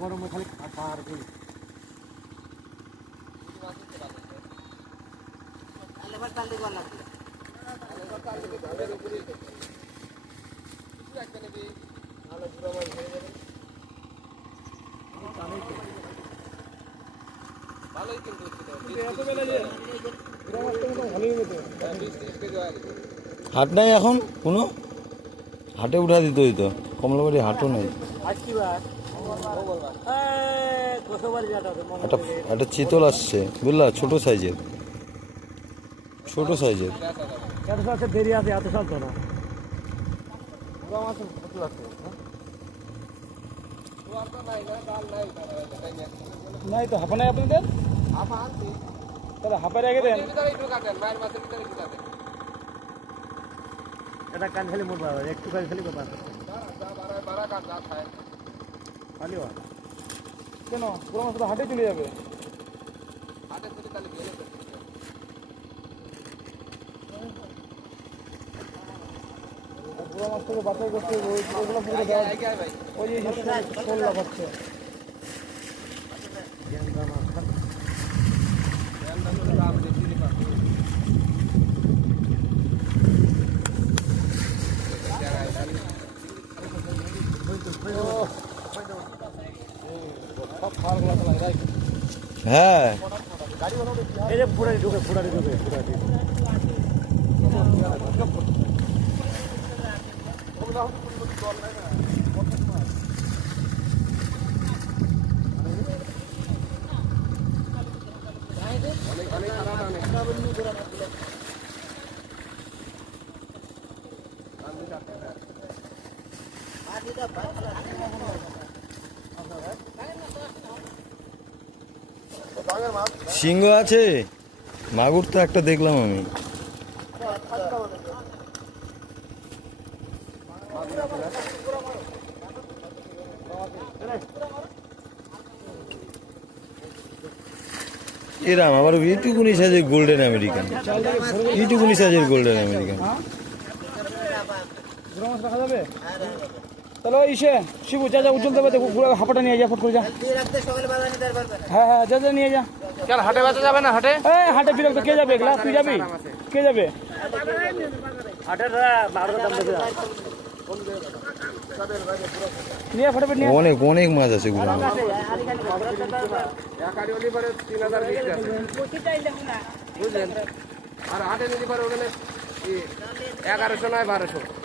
গরমে খালি পাহাড় করি হাট নাই এখন কোনো হাটে উঠা দিত তো কমলাবাড়ি হাটও নাই একটা চিতল আসছে বুঝলা ছোট সাইজের দেরি আছে এত সাল তো না নাই তো হাফা নাই আপনাদের তাহলে হাফার আগে দেন এটা কান খালি মোট বাবা একটু কান খালি কথা খালি কেন পুরো মাছ তো হাটে চলে যাবে পুরো মাছ থেকে বাছাই করতে ওইগুলো পুরো দেওয়া ওই যে শোল লাগাচ্ছে হ্যাঁ এই যে ফুটারি ঢুকে ফুটারি সিংহ আছে মাগুর তো একটা দেখলাম আমি এরাম আবার এইটুকুনি সাইজের গোল্ডেন আমেরিকান এইটুকুনি সাইজের গোল্ডেন আমেরিকান রাখা যাবে তাহলে ইসে শিবু যা যা উজ্জ্বল দেবে দেখো পুরো হাঁপাটা নিয়ে যা ফট করে যা হ্যাঁ হ্যাঁ যা যা নিয়ে যা চল হাটে বাজার যাবে না হাটে হাটে বিরক্ত কে যাবে এগুলা তুই যাবি কে যাবে হাটের নিয়ে ফটাফট নিয়ে অনেক অনেক মাছ আছে গুলো আর হাটে নিতে পারে ওখানে 1100 নয় 1200